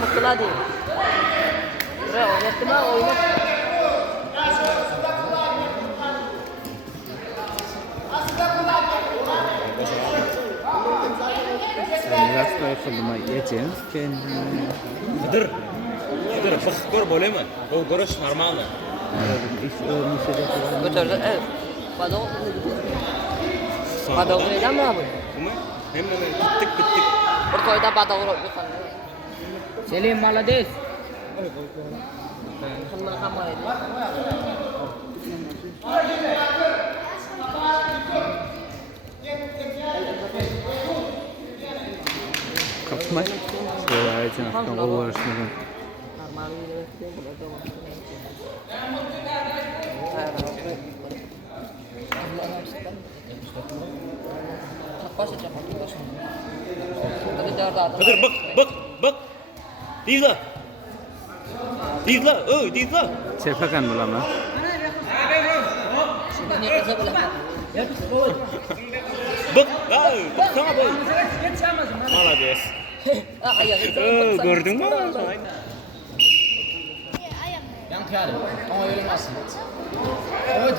takıla değil. Buraya oynattım ha oynattım. Biraz daha kıldıma geçeceğiz. Hıdır. Bık gör böyle mi? O Goresh normal mı? Götürdü evet. Badavur neden mi abi? Kuma? Hem de bittik. Bir toyda badavur oldu sana. Selim молодец. Hanımın kameraydı. Kapatma. Şöyle ayetin altından kol uğraşmadan. Normal bir Hıdır bık. Dizla. Çepakan bulama. Bık sana bık. Молодец. Gördün mü? Yan kârı. Ama öyle nasıl? Evet.